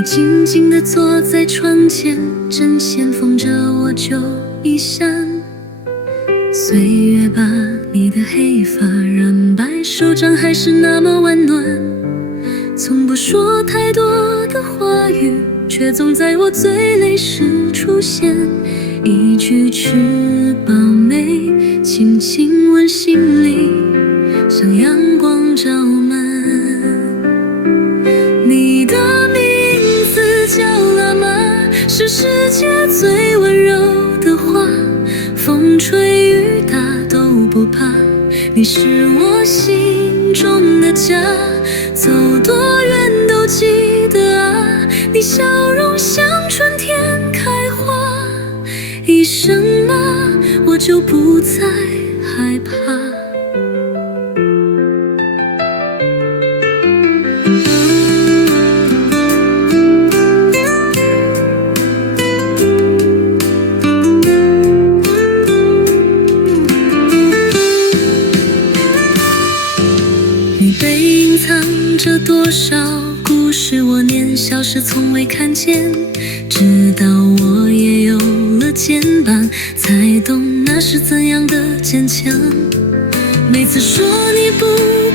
你静静地坐在窗前，针线缝着我旧衣衫。岁月把你的黑发染白，手掌还是那么温暖。从不说太多的话语，却总在我最累时出现。一句吃饱没，轻轻吻心里，像阳光照满。你的名字叫喇嘛，是世界最温柔的话，风吹雨打都不怕。你是我心中的家，走多远都记得啊。你笑容像春天开花，一生吗，我就不再害怕。你背影藏着多少故事，我年少时从未看见，直到我也有了肩膀，才懂那是怎样的坚强。每次说你不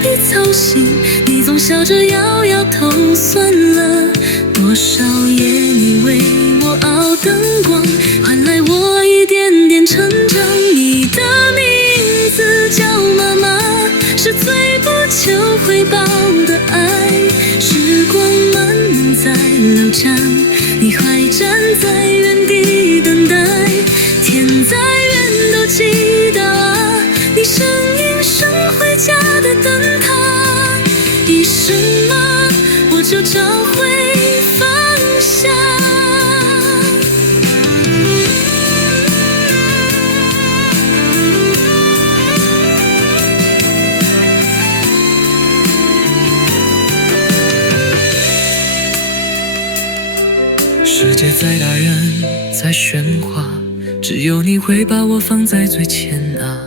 必操心，你总笑着摇摇头，算了。多少夜你为我熬灯光，换来我一点点成长。你的名字叫妈妈，是最不求回报的爱。时光慢在流淌，你还站在原地等待。天再远都记得啊，你身影是回家的灯塔。一生吗，我就找回方向。世界再大，人再喧哗，只有你会把我放在最前啊。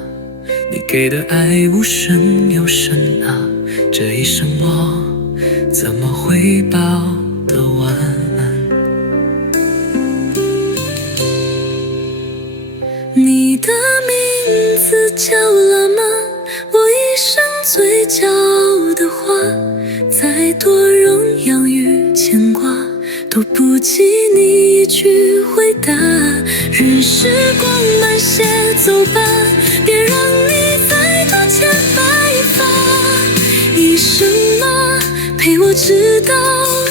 你给的爱无声又深啊，这一生我怎么会报得完？你的名字叫喇嘛，我一生最骄傲的话，再多荣耀与牵挂，都不及你一句回答。任时光慢些走吧，别让你再多牵白发。一生吗，陪我直到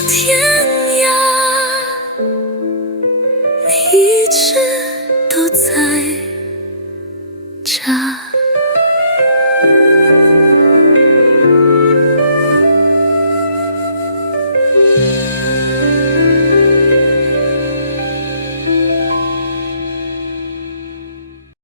天